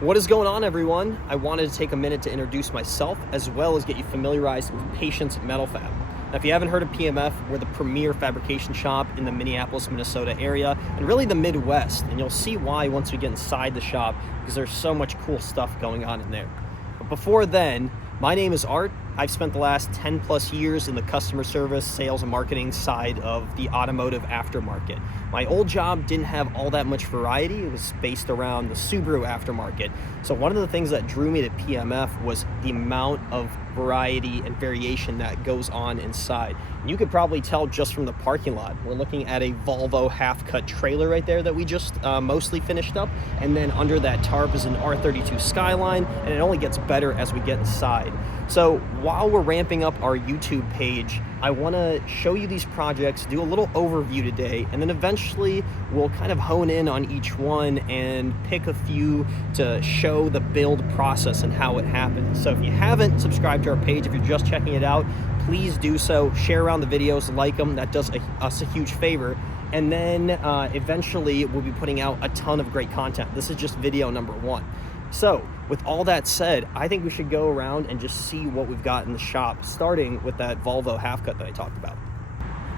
What is going on, everyone? I wanted to take a minute to introduce myself as well as get you familiarized with Patience Metal Fab. Now, if you haven't heard of PMF, we're the premier fabrication shop in the Minneapolis, Minnesota area, and really the Midwest. And you'll see why once we get inside the shop, because there's so much cool stuff going on in there. But before then, my name is Art. I've spent the last 10 plus years in the customer service, sales, and marketing side of the automotive aftermarket. My old job didn't have all that much variety. It was based around the Subaru aftermarket. So one of the things that drew me to PMF was the amount of variety and variation that goes on inside. And you could probably tell just from the parking lot. We're looking at a Volvo half-cut trailer right there that we just mostly finished up. And then under that tarp is an R32 Skyline, and it only gets better as we get inside. So while we're ramping up our YouTube page, I want to show you these projects, do a little overview today, and then eventually we'll kind of hone in on each one and pick a few to show the build process and how it happens. So if you haven't subscribed to our page, if you're just checking it out, please do so. Share around the videos, like them. That does us a huge favor. And then eventually we'll be putting out a ton of great content. This is just video number one. So with all that said, I think we should go around and just see what we've got in the shop, starting with that Volvo half cut that I talked about.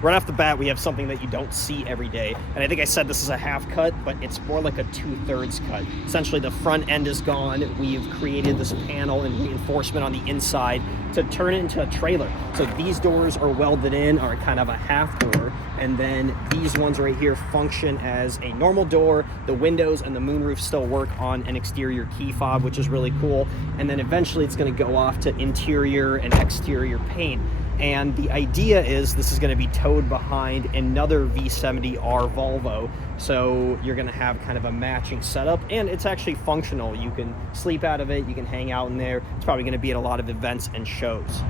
Right off the bat, we have something that you don't see every day. And I think I said this is a half cut, but it's more like a 2/3 cut. Essentially, the front end is gone. We've created this panel and reinforcement on the inside to turn it into a trailer. So these doors are welded in, are kind of a half door. And then these ones right here function as a normal door. The windows and the moonroof still work on an exterior key fob, which is really cool. And then eventually it's gonna go off to interior and exterior paint. And the idea is this is going to be towed behind another V70R Volvo. So you're going to have kind of a matching setup, and it's actually functional. You can sleep out of it, you can hang out in there. It's probably going to be at a lot of events and shows.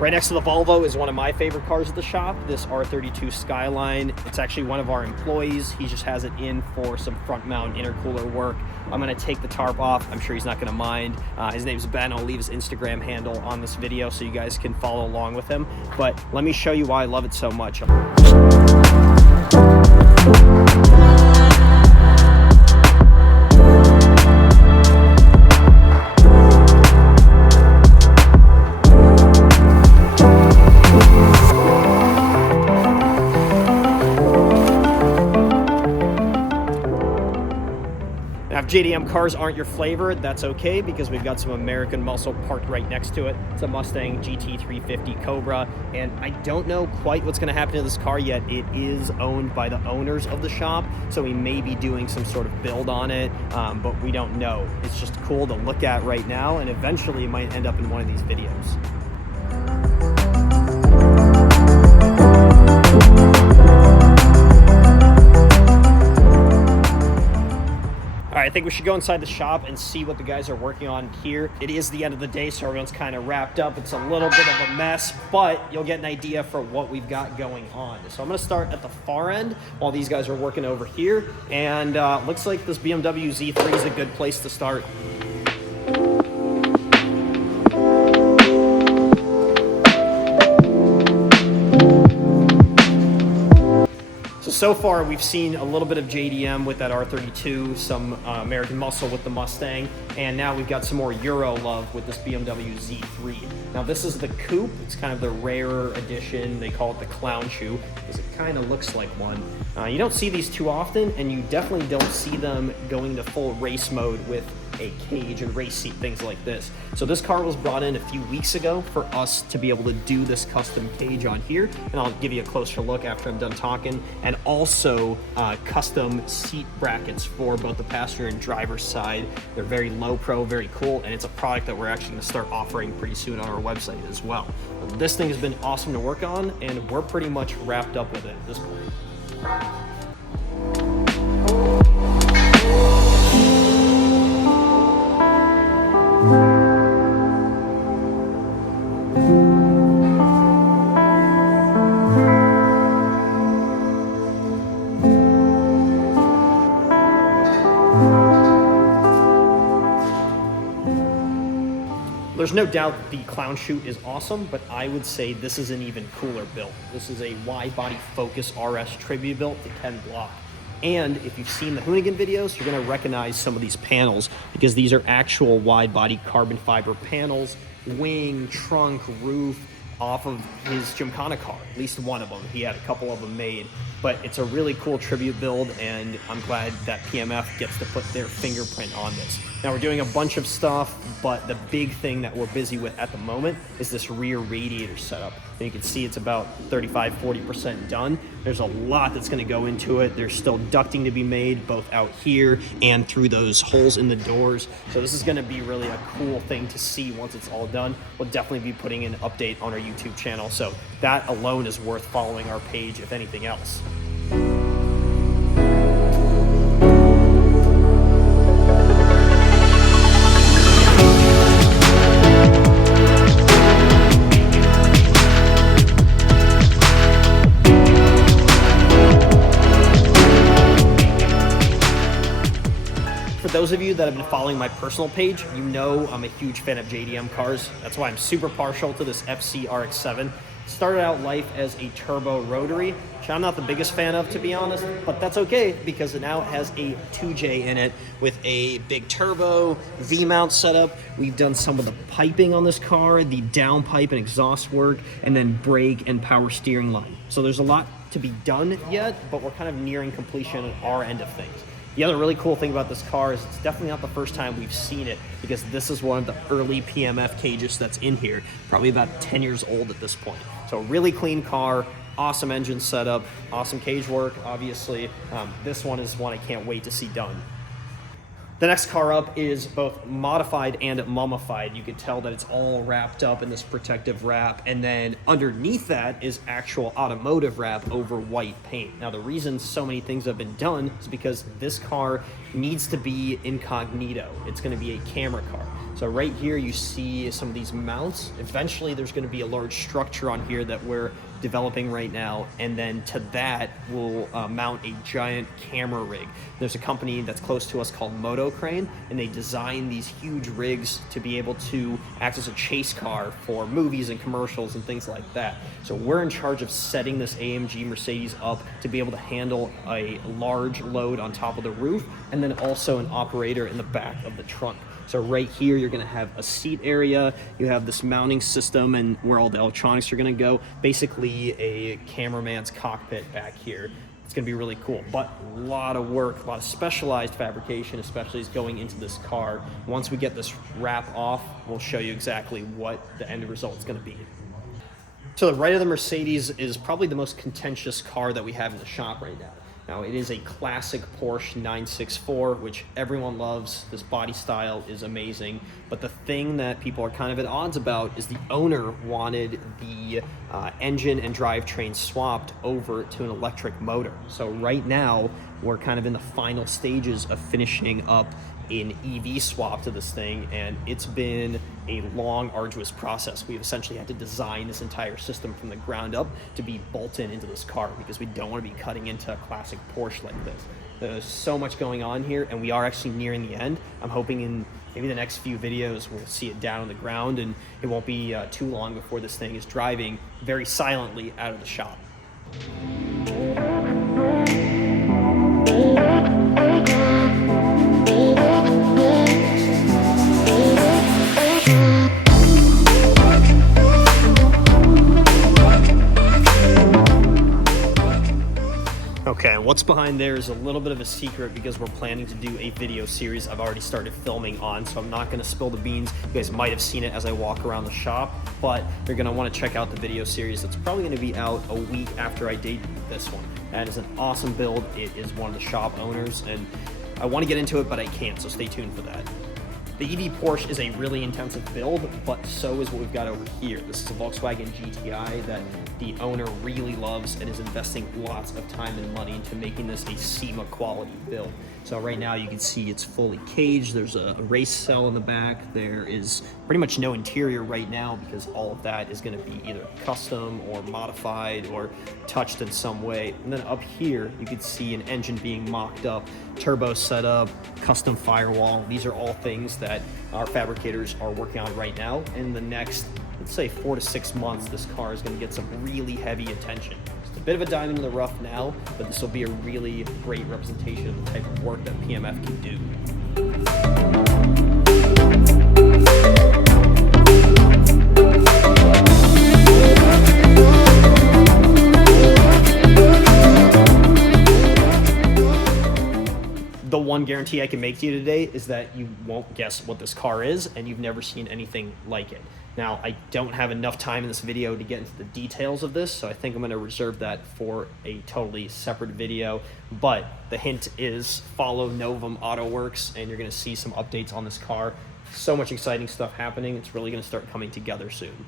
Right next to the Volvo is one of my favorite cars at the shop, this R32 Skyline. It's actually one of our employees. He just has it in for some front mount intercooler work. I'm gonna take the tarp off. I'm sure he's not gonna mind. His name's Ben. I'll leave his Instagram handle on this video so you guys can follow along with him. But let me show you why I love it so much. Now, if JDM cars aren't your flavor, that's okay, because we've got some American muscle parked right next to it. It's a Mustang GT350 Cobra, and I don't know quite what's going to happen to this car yet. It is owned by the owners of the shop, so we may be doing some sort of build on it, but we don't know. It's just cool to look at right now, and eventually it might end up in one of these videos. I think we should go inside the shop and see what the guys are working on here. It is the end of the day, so everyone's kind of wrapped up. It's a little bit of a mess, but you'll get an idea for what we've got going on. So I'm gonna start at the far end while these guys are working over here. And looks like this BMW Z3 is a good place to start. So far, we've seen a little bit of JDM with that R32, some American muscle with the Mustang, and now we've got some more Euro love with this BMW Z3. Now, this is the coupe. It's kind of the rarer edition. They call it the clown shoe, because it kind of looks like one. You don't see these too often, and you definitely don't see them going to full race mode with a cage and race seat, things like this. So this car was brought in a few weeks ago for us to be able to do this custom cage on here, and I'll give you a closer look after I'm done talking, and also custom seat brackets for both the passenger and driver's side. They're very low pro, very cool, and it's a product that we're actually going to start offering pretty soon on our website as well. This thing has been awesome to work on, and we're pretty much wrapped up with it at this point. there's no doubt the clown chute is awesome, but I would say this is an even cooler build. This is a wide body Focus RS tribute built to Ken Block. And if you've seen the Hoonigan videos, you're gonna recognize some of these panels because these are actual wide body carbon fiber panels, wing, trunk, roof, off of his Gymkhana car, at least one of them. He had a couple of them made, but it's a really cool tribute build, and I'm glad that PMF gets to put their fingerprint on this. Now we're doing a bunch of stuff, but the big thing that we're busy with at the moment is this rear radiator setup. And you can see it's about 35–40% done. There's a lot that's gonna go into it. There's still ducting to be made, both out here and through those holes in the doors. So this is gonna be really a cool thing to see once it's all done. We'll definitely be putting an update on our YouTube channel. So that alone is worth following our page, if anything else. For those of you that have been following my personal page, you know I'm a huge fan of JDM cars. That's why I'm super partial to this FC RX-7. Started out life as a turbo rotary, which I'm not the biggest fan of, to be honest, but that's okay because now it has a 2J in it with a big turbo V-mount setup. We've done some of the piping on this car, the downpipe and exhaust work, and then brake and power steering line. So there's a lot to be done yet, but we're kind of nearing completion on our end of things. The other really cool thing about this car is it's definitely not the first time we've seen it, because this is one of the early PMF cages that's in here, probably about 10 years old at this point. So a really clean car, awesome engine setup, awesome cage work, obviously. This one is one I can't wait to see done. The next car up is both modified and mummified. You can tell that it's all wrapped up in this protective wrap, and then underneath that is actual automotive wrap over white paint. Now the reason so many things have been done is because this car needs to be incognito. It's gonna be a camera car. So right here you see some of these mounts. Eventually there's gonna be a large structure on here that we're developing right now, and then to that we'll mount a giant camera rig. There's a company that's close to us called Moto Crane, and they design these huge rigs to be able to act as a chase car for movies and commercials and things like that. So we're in charge of setting this AMG Mercedes up to be able to handle a large load on top of the roof, and then also an operator in the back of the trunk. So right here, you're gonna have a seat area, you have this mounting system and where all the electronics are gonna go, basically a cameraman's cockpit back here. It's gonna be really cool, but a lot of work, a lot of specialized fabrication, especially is going into this car. Once we get this wrap off, we'll show you exactly what the end result is gonna be. To the right of the Mercedes is probably the most contentious car that we have in the shop right now. Now, it is a classic Porsche 964, which everyone loves. This body style is amazing. But the thing that people are kind of at odds about is the owner wanted the engine and drivetrain swapped over to an electric motor. So right now, we're kind of in the final stages of finishing up an EV swap to this thing, and it's been a long, arduous process. We've essentially had to design this entire system from the ground up to be bolted into this car because we don't want to be cutting into a classic Porsche like this. There's so much going on here, and we are actually nearing the end. I'm hoping in maybe the next few videos we'll see it down on the ground, and it won't be too long before this thing is driving very silently out of the shop. Okay, what's behind there is a little bit of a secret because we're planning to do a video series I've already started filming on, so I'm not going to spill the beans. You guys might have seen it as I walk around the shop, but you're going to want to check out the video series that's probably going to be out a week after I debut this one. That is an awesome build. It is one of the shop owners, and I want to get into it, but I can't, so stay tuned for that. The EV Porsche is a really intensive build, but so is what we've got over here. This is a Volkswagen GTI that the owner really loves and is investing lots of time and money into making this a SEMA quality build. So right now you can see it's fully caged. There's a race cell in the back. There is pretty much no interior right now because all of that is going to be either custom or modified or touched in some way. And then up here, you can see an engine being mocked up, turbo setup, custom firewall. These are all things that our fabricators are working on right now. In the next, let's say 4 to 6 months, this car is going to get some really heavy attention. It's a bit of a diamond in the rough now, but this will be a really great representation of the type of work that PMF can do. The one guarantee I can make to you today is that you won't guess what this car is, and you've never seen anything like it. Now, I don't have enough time in this video to get into the details of this, so I think I'm going to reserve that for a totally separate video. But the hint is follow Novum Auto Works, and you're going to see some updates on this car. So much exciting stuff happening. It's really going to start coming together soon.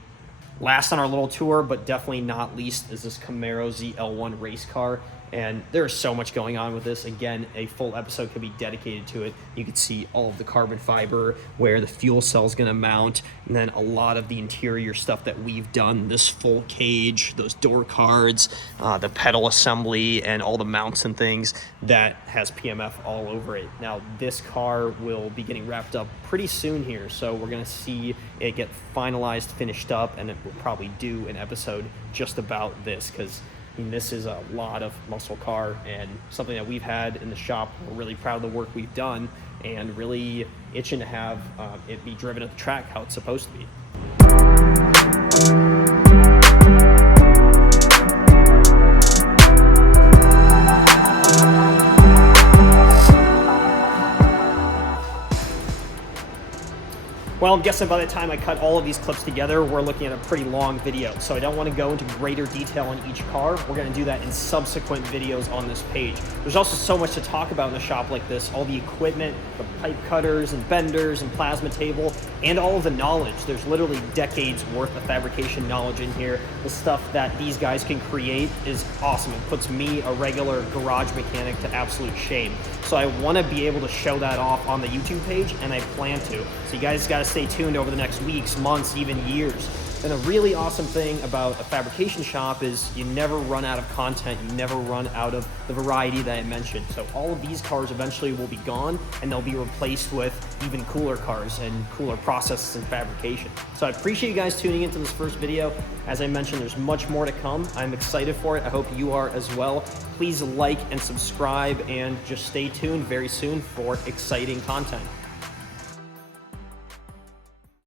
Last on our little tour, but definitely not least, is this Camaro ZL1 race car. And there's so much going on with this. Again, a full episode could be dedicated to it. You can see all of the carbon fiber, where the fuel cell is going to mount, and then a lot of the interior stuff that we've done, this full cage, those door cards, the pedal assembly, and all the mounts and things that has PMF all over it. Now, this car will be getting wrapped up pretty soon here, so we're going to see it get finalized, finished up, and it will probably do an episode just about this, because this is a lot of muscle car and something that we've had in the shop. We're really proud of the work we've done and really itching to have it be driven at the track how it's supposed to be. Well, I'm guessing by the time I cut all of these clips together, we're looking at a pretty long video. So I don't want to go into greater detail on each car. We're going to do that in subsequent videos on this page. There's also so much to talk about in a shop like this. All the equipment, the pipe cutters and benders and plasma table, and all of the knowledge. There's literally decades worth of fabrication knowledge in here. The stuff that these guys can create is awesome. It puts me, a regular garage mechanic, to absolute shame. So I want to be able to show that off on the YouTube page, and I plan to. So you guys got to stay tuned over the next weeks, months, even years. And a really awesome thing about a fabrication shop is you never run out of content. You never run out of the variety that I mentioned. So all of these cars eventually will be gone, and they'll be replaced with even cooler cars and cooler processes in fabrication. So I appreciate you guys tuning into this first video. As I mentioned, there's much more to come. I'm excited for it. I hope you are as well. Please like and subscribe, and just stay tuned very soon for exciting content.